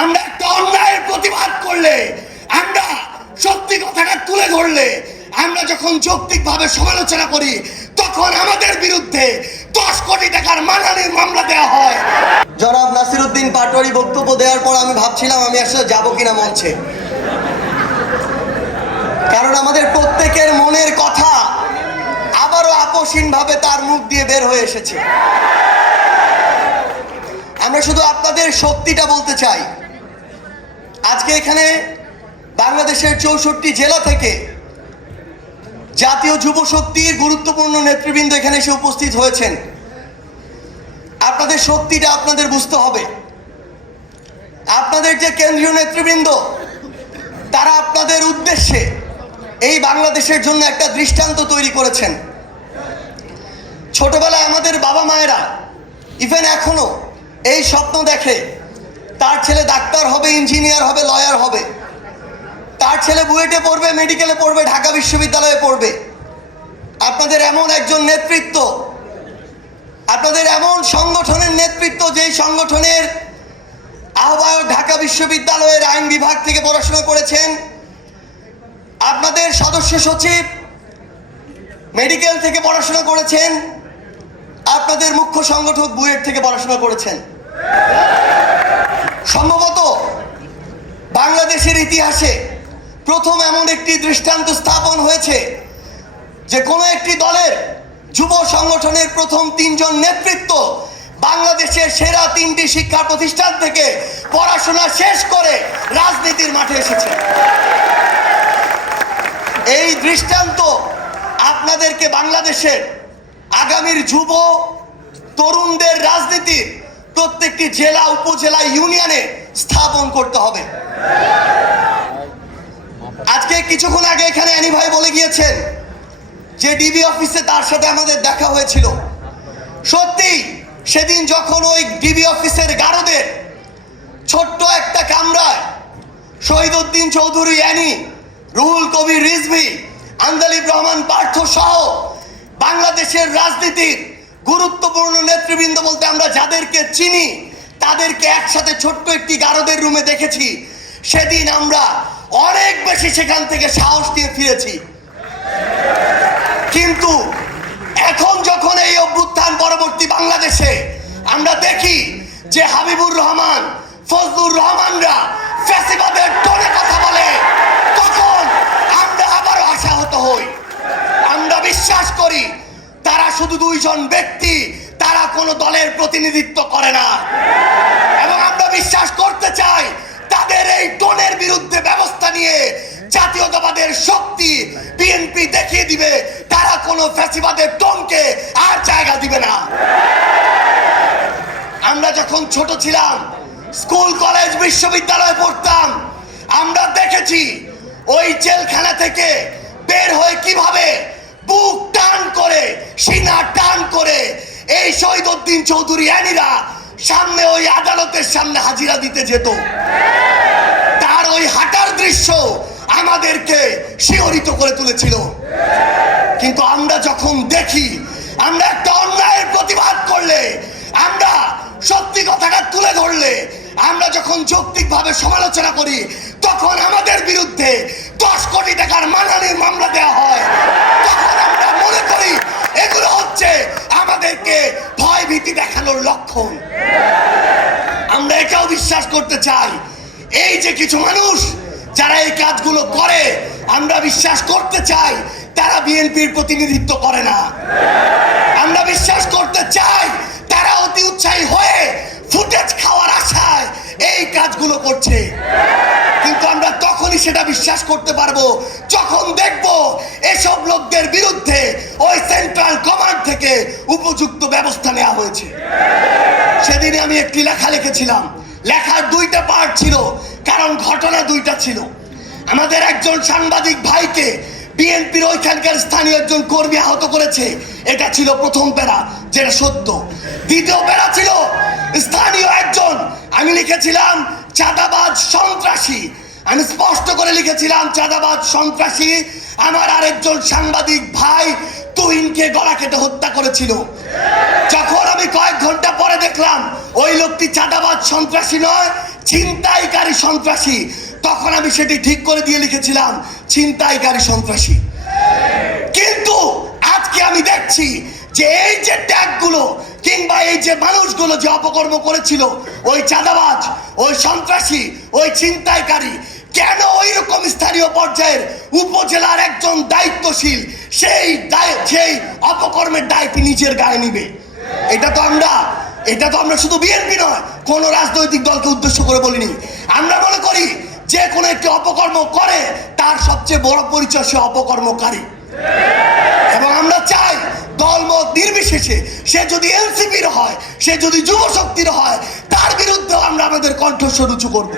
আমরা একটা অন্যায়ের প্রতিবাদ করলে, আমরা সত্যি কথাটা তুলে ধরলে, আমরা যখন যৌক্তিকভাবে সমালোচনা করি, তখন আমাদের বিরুদ্ধে দশ কোটি টাকার মানহানির মামলা দেওয়া হয়। জনাব নাসিরুদ্দিন পাটোয়ারি বক্তব্য দেওয়ার পর আমি ভাবছিলাম আমি আসলে যাব কিনা মঞ্চে। কারণ আমাদের প্রত্যেকের মনের কথা আবারও আপোষহীন ভাবে তার মুখ দিয়ে বের হয়ে এসেছে। আমরা শুধু আপনাদের শক্তিটা বলতে চাই। আজকে এখানে বাংলাদেশের চৌষট্টি জেলা থেকে জাতীয় যুব শক্তির গুরুত্বপূর্ণ নেতৃবৃন্দ এখানে এসে উপস্থিত হয়েছেন। আপনাদের শক্তিটা আপনাদের বুঝতে হবে। আপনাদের যে কেন্দ্রীয় নেতৃবৃন্দ, তারা আপনাদের উদ্দেশ্যে এই বাংলাদেশের জন্য একটা দৃষ্টান্ত তৈরি করেছেন। ছোটবেলায় আমাদের বাবা মায়েরা ইভেন এখনও এই স্বপ্ন দেখে তার ছেলে ডাক্তার হবে, ইঞ্জিনিয়ার হবে, লয়ার হবে। তার ছেলে বুয়েটে পড়বে, মেডিকেলে পড়বে, ঢাকা বিশ্ববিদ্যালয়ে পড়বে। আপনাদের এমন একজন নেতৃত্ব, আপনাদের এমন সংগঠনের নেতৃত্ব, যেই সংগঠনের আহ্বায়ক ঢাকা বিশ্ববিদ্যালয়ের আইন বিভাগ থেকে পড়াশোনা করেছেন, আপনাদের সদস্য সচিব মেডিকেল থেকে পড়াশোনা করেছেন, আপনাদের মুখ্য সংগঠক বুয়েট থেকে পড়াশোনা করেছেন। সম্ভবত বাংলাদেশের ইতিহাসে প্রথম এমন একটি দৃষ্টান্ত স্থাপন হয়েছে যে কোনো একটি দলের যুব সংগঠনের প্রথম তিনজন নেতৃত্ব বাংলাদেশের সেরা তিনটি শিক্ষা প্রতিষ্ঠান থেকে পড়াশোনা শেষ করে রাজনীতির মাঠে এসেছে। এই দৃষ্টান্ত আপনাদেরকে বাংলাদেশের আগামীর যুব তরুণদের রাজনীতির প্রত্যেকটি জেলা, উপজেলা, ইউনিয়নে স্থাপন করতে হবে। আজকে কিছুক্ষণ আগে এখানে অ্যানি ভাই বলে গিয়েছেন যে ডিবি অফিসে তার সাথে আমাদের দেখা হয়েছিল। সত্যি, সেদিন যখন ওই ডিবি অফিসের গারদের ছোট্ট একটা কামরায় শহীদুদ্দিন চৌধুরী, অ্যানি, রুহুল কবির, রিজভি, আন্দালিব রহমান পার্থ সহ বাংলাদেশের রাজনীতির গুরুত্বপূর্ণ নেতৃবৃন্দ বলতে আমরা যাদেরকে চিনি, তাদেরকে একসাথে ছোট্ট একটি গারদের রুমে দেখেছি। সেদিন আমরা অনেক বেশি সেখান থেকে সাহস নিয়ে ফিরেছি। কিন্তু এখন যখন এই অভ্যুত্থান পরবর্তী বাংলাদেশে আমরা দেখি যে হাবিবুর রহমান, ফজলুর রহমানরা ফ্যাসিবাদের টোনে কথা বলে, তখন আমরা আবারও আশাহত হই। আমরা বিশ্বাস করি তারা শুধু দুইজন ব্যক্তি, তারা কোনো দলের প্রতিনিধিত্ব করে না। এবং আমরা বিশ্বাস করতে চাই, তাদের এই টোনের বিরুদ্ধে ব্যবস্থা নিয়ে জাতীয়তাবাদের শক্তি বিএনপি দেখিয়ে দিবে, তারা কোনো ফ্যাসিবাদের টোনকে আর জায়গা দিবে না। আমরা যখন ছোট ছিলাম, স্কুল, কলেজ, বিশ্ববিদ্যালয়ে পড়তাম, আমরা দেখেছি ওই জেলখানা থেকে বের হয়ে কীভাবে বুক টান করে, সিনা টান করে, এই শহীদুদ্দিন চৌধুরী অ্যানিরা সামনে ওই আদালতের সামনে হাজিরা দিতে যেত। তার ওই হাঁটার দৃশ্য আমাদেরকে শিহরিত করে তুলেছিল। কিন্তু আমরা যখন দেখি, আমরা একটা অন্যায়ের প্রতিবাদ করলে, আমরা সত্যি কথাটা তুলে ধরলে, আমরা যখন যৌক্তিকভাবে সমালোচনা করি, তখন আমাদের বিরুদ্ধে দশ কোটি টাকার মানহানির মামলা দেওয়া হয়। আমাদেরকে ভয় ভীতি দেখানোর লক্ষণ। আমরা এটাও বিশ্বাস করতে চাই। এই যে কিছু মানুষ যারা এই কাজগুলো করে, আমরা বিশ্বাস করতে চাই, তারা বিএনপির প্রতিনিধিত্ব করে না। আমরা বিশ্বাস করতে চাই, তারা অতি উৎসাহী হয়ে ফুটেজ খাওয়ার আশায় এই কাজগুলো করছে। কিন্তু আমরা তখনই সেটা বিশ্বাস করতে পারব, যখন দেখব এসব লোকদের বিরুদ্ধে ওই সেন্ট্রাল কমান্ড থেকে উপযুক্ত ব্যবস্থা নেওয়া হয়েছে। সেদিনে আমি একটি লেখা লিখেছিলাম। লেখার দুইটা পার্ট ছিল, কারণ ঘটনা দুইটা ছিল। আমাদের একজন সাংবাদিক ভাইকে বিএনপির ওইখানকার স্থানীয় একজন কর্মী আহত করেছে। এটা ছিল প্রথম প্যারা, যেটা সত্য। দ্বিতীয় প্যারা ছিল স্থানীয় একজন, আমি লিখেছিলাম, চাঁদাবাজ সন্ত্রাসী। আমি স্পষ্ট করে লিখেছিলাম, চাঁদাবাজ, সন্ত্রাসী, আমার আরেকজন সাংবাদিক ভাই তুহিনকে গলা কেটে হত্যা করেছিল। যখন আমি কয়েক ঘণ্টা পরে দেখলাম, ওই লোকটি চাঁদাবাজ, সন্ত্রাসী নয়, ছিনতাইকারী সন্ত্রাসী। তখন আমি সেটি ঠিক করে দিয়ে লিখেছিলাম, ছিনতাইকারী সন্ত্রাসী। কিন্তু আজকে আমি দেখছি যে এই যে ট্যাগগুলো কিংবা এই যে মানুষগুলো যে অপকর্ম করেছিল, ওই চাঁদাবাজ, ওই সন্ত্রাসী, ওই ছিনতাইকারী কেন ওই রকম স্থানীয় পর্যায়ের উপজেলার একজন দায়িত্বশীল সেই দায় সেই অপকর্মের দায়টি নিজের গায়ে নিবে? এটা তো আমরা এটা তো আমরা শুধু বিএনপি নয়, কোন রাজনৈতিক দলকে উদ্দেশ্য করে বলিনি। আমরা মনে করি যে কোনো একটি অপকর্ম করে, তার সবচেয়ে বড় পরিচয় সে অপকর্মকারী। এবং আমরা চাই দলমত নির্বিশেষে সে যদি এনসিপির হয়, সে যদি যুব শক্তির হয়, তার বিরুদ্ধে আমরা আমাদের কণ্ঠস্বর উঁচু করব।